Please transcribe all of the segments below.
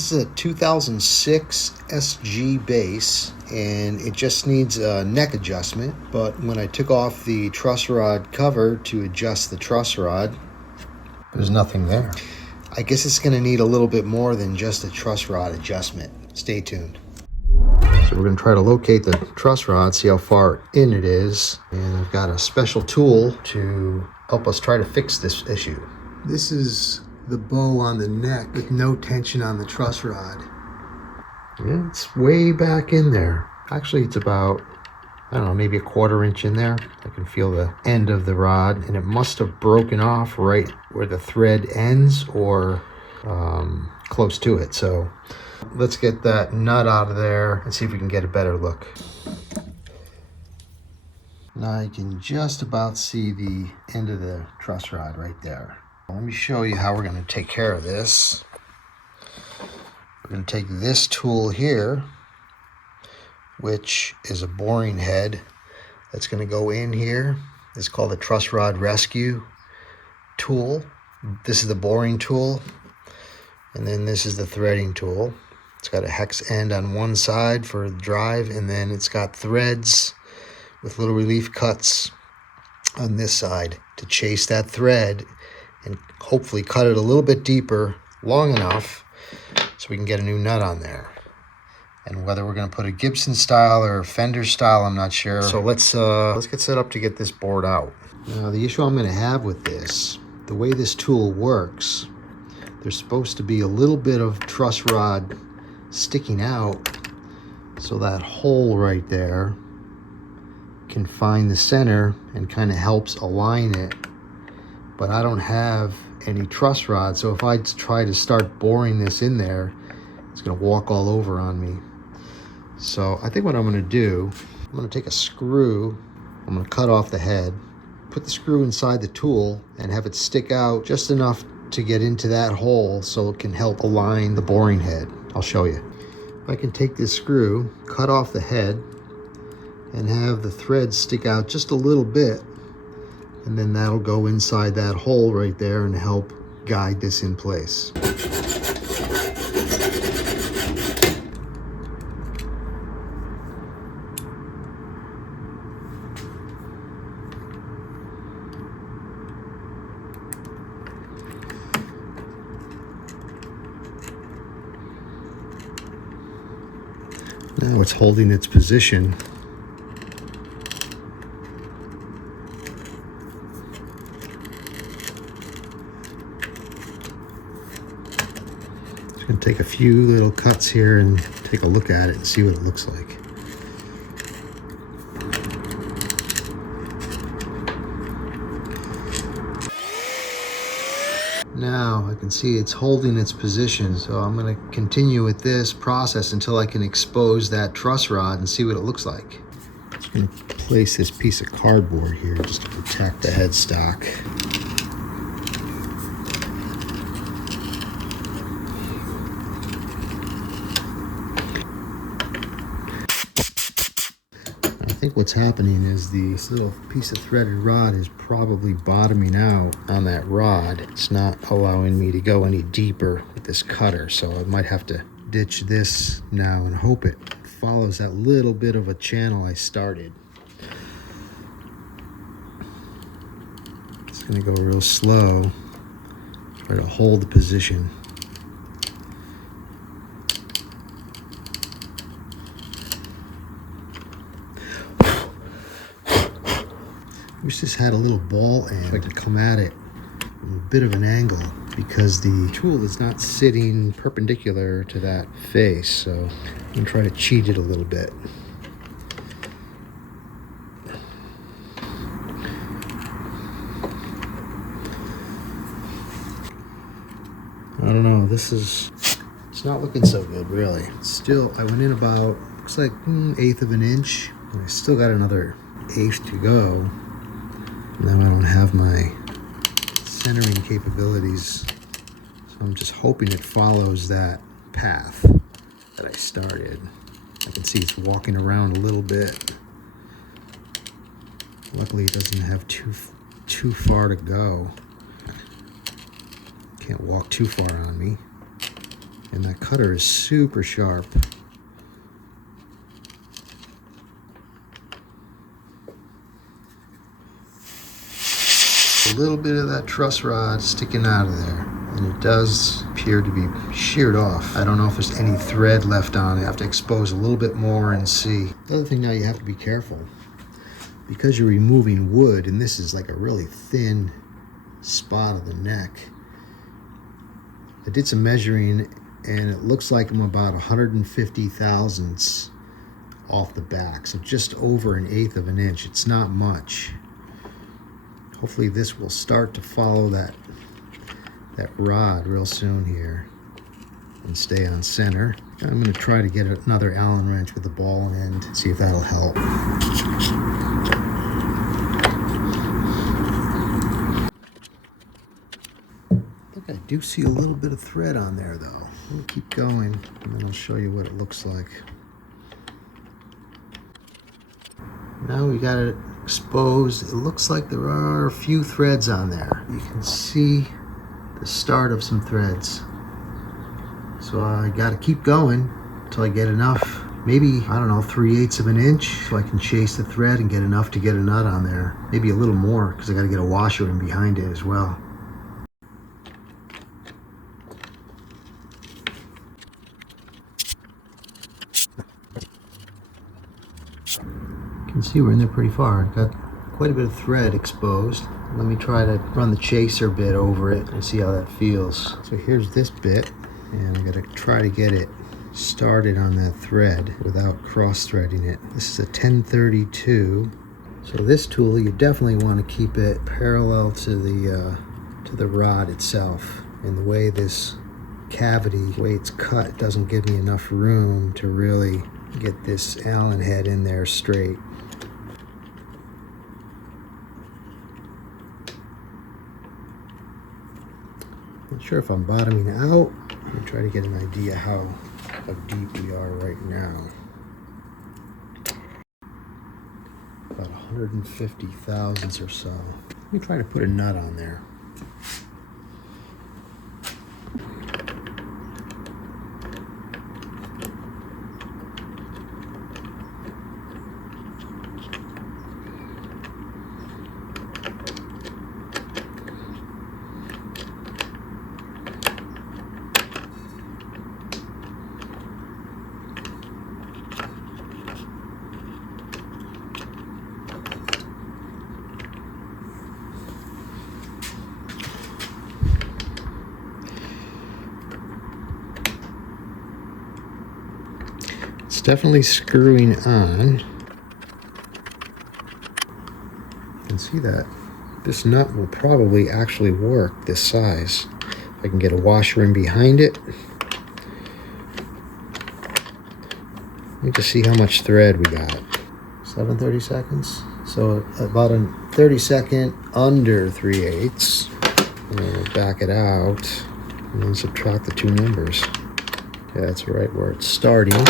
This is a 2006 SG base, and it just needs a neck adjustment. But when I took off the truss rod cover to adjust the truss rod, there's nothing there. I guess it's going to need a little bit more than just a truss rod adjustment. Stay tuned. So we're going to try to locate the truss rod, see how far in it is. And I've got a special tool to help us try to fix this issue. This is the bow on the neck with no tension on the truss rod. Yeah, it's way back in there. Actually, it's about, I don't know, maybe a 1/4 inch in there. I can feel the end of the rod, and it must have broken off right where the thread ends or close to it. So let's get that nut out of there and see if we can get a better look. Now I can just about see the end of the truss rod right there. Let me show you how we're going to take care of this. We're going to take this tool here, which is a boring head that's going to go in here. It's called the truss rod rescue tool. This is the boring tool, and then this is the threading tool. It's got a hex end on one side for the drive, and then it's got threads with little relief cuts on this side to chase that thread and hopefully cut it a little bit deeper, long enough, so we can get a new nut on there. And whether we're going to put a Gibson style or Fender style, I'm not sure. So let's get set up to get this bored out. Now the issue I'm going to have with this, the way this tool works, there's supposed to be a little bit of truss rod sticking out, so that hole right there can find the center and kind of helps align it. But I don't have any truss rod, so if I try to start boring this in there, it's going to walk all over on me. So I think what I'm going to do, I'm going to take a screw, I'm going to cut off the head, put the screw inside the tool, and have it stick out just enough to get into that hole so it can help align the boring head. I'll show you. I can take this screw, cut off the head, and have the thread stick out just a little bit, and then that'll go inside that hole right there and help guide this in place. Now it's holding its position. Just gonna take a few little cuts here and take a look at it and see what it looks like. Now I can see it's holding its position, so I'm going to continue with this process until I can expose that truss rod and see what it looks like. I'm just going to place this piece of cardboard here just to protect the headstock. I think what's happening is this little piece of threaded rod is probably bottoming out on that rod. It's not allowing me to go any deeper with this cutter, so I might have to ditch this now and hope it follows that little bit of a channel I started. It's going to go real slow, try to hold the position. Wish this had a little ball end so I could come at it from a bit of an angle, because the tool is not sitting perpendicular to that face, so I'm going to try to cheat it a little bit. I don't know, it's not looking so good really. Still, I went in about, looks like 1/8 of an inch, and I still got another 1/8 to go. Now I don't have my centering capabilities, so I'm just hoping it follows that path that I started. I can see it's walking around a little bit. Luckily it doesn't have too far to go. Can't walk too far on me. And that cutter is super sharp. A little bit of that truss rod sticking out of there, and it does appear to be sheared off. I don't know if there's any thread left on it. I have to expose a little bit more and see. The other thing now, you have to be careful because you're removing wood, and this is like a really thin spot of the neck. I did some measuring, and it looks like I'm about 150 thousandths off the back, so just over 1/8 of an inch. It's not much. Hopefully this will start to follow that rod real soon here and stay on center. I'm going to try to get another Allen wrench with the ball end, see if that'll help. I think I do see a little bit of thread on there though. We'll keep going and then I'll show you what it looks like. Now we got it exposed. It looks like there are a few threads on there. You can see the start of some threads. So I got to keep going until I get enough, maybe, I don't know, 3/8 of an inch, so I can chase the thread and get enough to get a nut on there. Maybe a little more because I got to get a washer in behind it as well. You can see we're in there pretty far. Got quite a bit of thread exposed. Let me try to run the chaser bit over it and see how that feels. So here's this bit, and I'm gonna try to get it started on that thread without cross threading it. This is a 1032. So this tool, you definitely want to keep it parallel to the rod itself. And the way this cavity, the way it's cut, doesn't give me enough room to really get this Allen head in there straight. Not sure if I'm bottoming out. Let me try to get an idea how deep we are right now. About 150 thousandths or so. Let me try to put a nut on there. It's definitely screwing on. You can see that. This nut will probably actually work this size. If I can get a washer in behind it. Let me just see how much thread we got. 7/32. So about a 32nd under 3/8. And then we'll back it out and then subtract the two numbers. Okay, that's right where it's starting.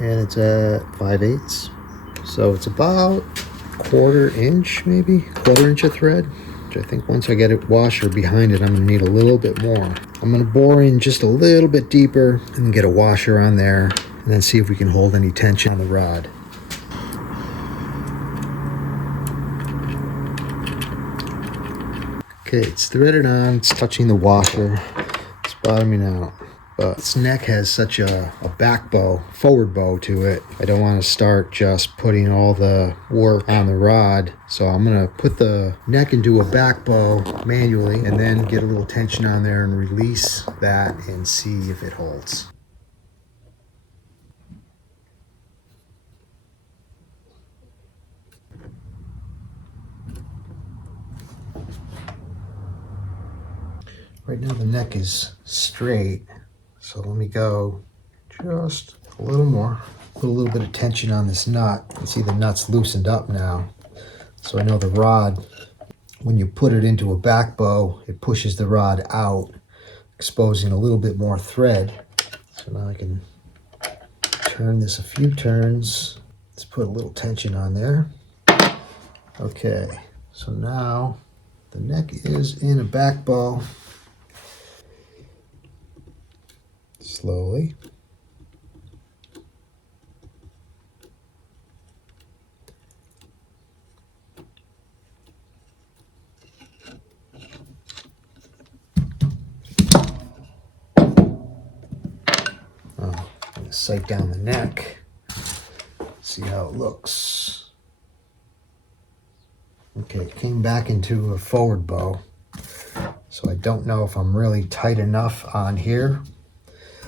And it's at 5/8. So it's about 1/4 inch, maybe 1/4 inch of thread, which I think once I get a washer behind it, I'm gonna need a little bit more. I'm gonna bore in just a little bit deeper and get a washer on there and then see if we can hold any tension on the rod. Okay, it's threaded on, it's touching the washer, it's bottoming out. But this neck has such a back bow, forward bow to it. I don't want to start just putting all the work on the rod. So I'm going to put the neck into a back bow manually and then get a little tension on there and release that and see if it holds. Right now the neck is straight. So let me go just a little more. Put a little bit of tension on this nut. You can see the nut's loosened up now. So I know the rod, when you put it into a back bow, it pushes the rod out, exposing a little bit more thread. So now I can turn this a few turns. Let's put a little tension on there. Okay, so now The neck is in a back bow. Slowly. I'm going to sight down the neck, see how it looks. Okay, it came back into a forward bow, so I don't know if I'm really tight enough on here.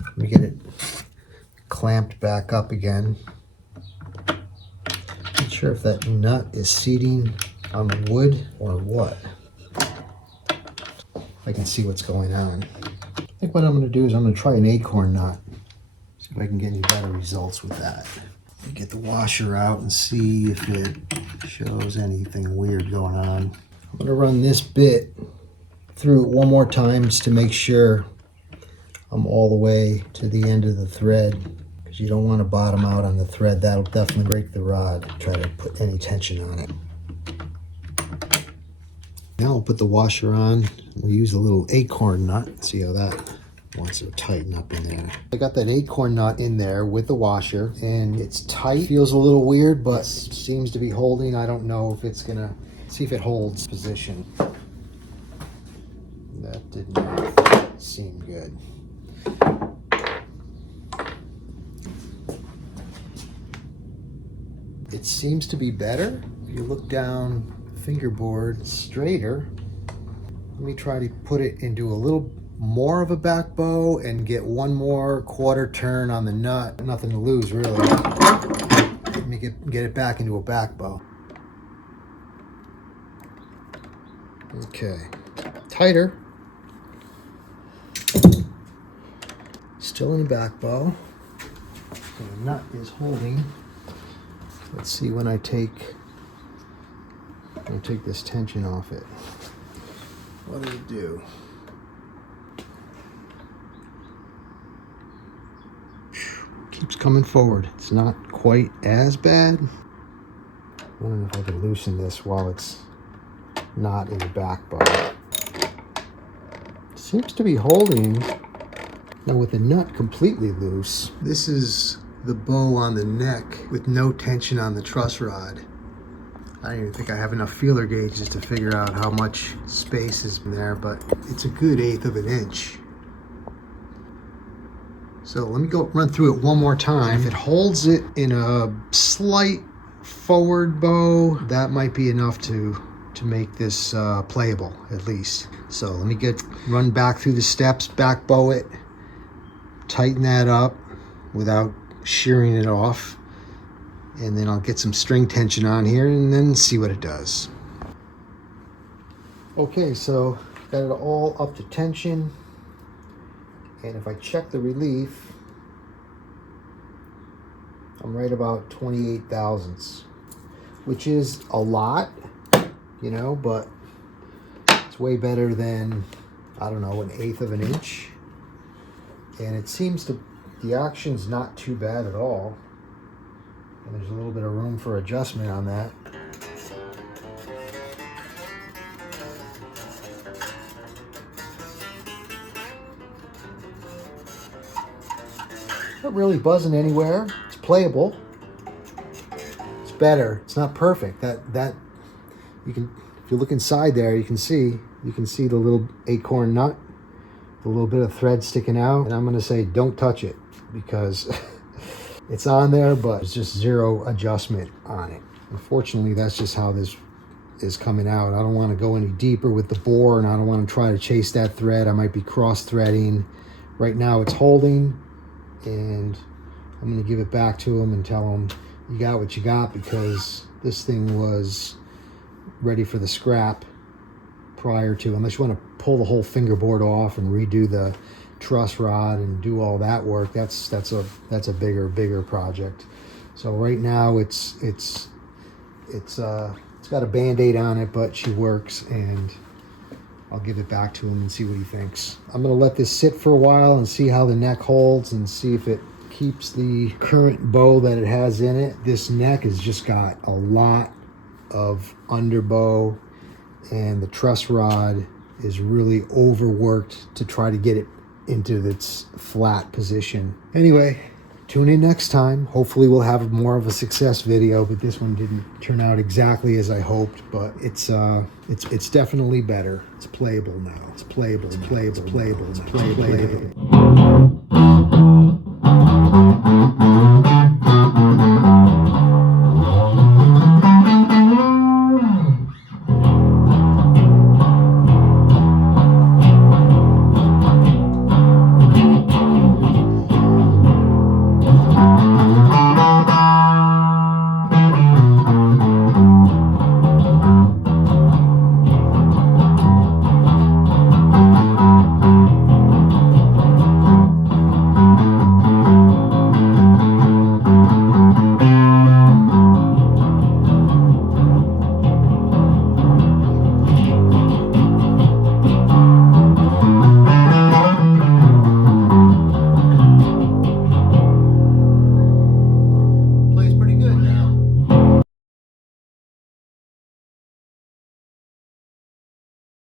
Let me get it clamped back up again. Not sure if that nut is seating on the wood or what. I can see what's going on. I think what I'm going to do is I'm going to try an acorn knot. See if I can get any better results with that. Get the washer out and see if it shows anything weird going on. I'm going to run this bit through it one more time just to make sure I'm all the way to the end of the thread, because you don't want to bottom out on the thread. That'll definitely break the rod. Try to put any tension on it. Now I'll put the washer on. We'll use a little acorn nut. See how that wants to tighten up in there. I got that acorn nut in there with the washer, and it's tight. Feels a little weird, but seems to be holding. I don't know if it's gonna, see if it holds position. That did not seem good. It seems to be better. If you look down the fingerboard straighter, let me try to put it into a little more of a back bow and get one more quarter turn on the nut. Nothing to lose, really. Let me get it back into a back bow. Okay, tighter. Still in the back bow. So the nut is holding. Let's see when I take this tension off it. What does it do? Keeps coming forward. It's not quite as bad. I wonder if I can loosen this while it's not in the back bow. Seems to be holding. Now with the nut completely loose, this is the bow on the neck with no tension on the truss rod. I don't even think I have enough feeler gauges to figure out how much space is in there, but it's a good 1/8 of an inch. So let me go run through it one more time. If it holds it in a slight forward bow, that might be enough to make this playable, at least. So let me run back through the steps, back bow it, tighten that up without shearing it off, and then I'll get some string tension on here and then see what it does. Okay, so got it all up to tension, and if I check the relief, I'm right about 28 thousandths, which is a lot, you know, but it's way better than, I don't know, 1/8 of an inch. And it seems to, the action's not too bad at all. And there's a little bit of room for adjustment on that. Not really buzzing anywhere. It's playable. It's better. It's not perfect. That you can, if you look inside there, you can see the little acorn nut, a little bit of thread sticking out, and I'm going to say don't touch it because it's on there, but there's just zero adjustment on it. Unfortunately, that's just how this is coming out. I don't want to go any deeper with the bore, and I don't want to try to chase that thread. I might be cross-threading. Right now it's holding, and I'm going to give it back to him and tell him you got what you got, because this thing was ready for the scrap prior to, unless you want to pull the whole fingerboard off and redo the truss rod and do all that work. That's a bigger project. So right now it's got a band-aid on it, but she works, and I'll give it back to him and see what he thinks. I'm gonna let this sit for a while and see how the neck holds and see if it keeps the current bow that it has in it. This neck has just got a lot of underbow and the truss rod is really overworked to try to get it into its flat position. Anyway, tune in next time. Hopefully we'll have more of a success video, but this one didn't turn out exactly as I hoped, but it's definitely better. It's playable now. It's playable, it's playable, it's playable, it's playable.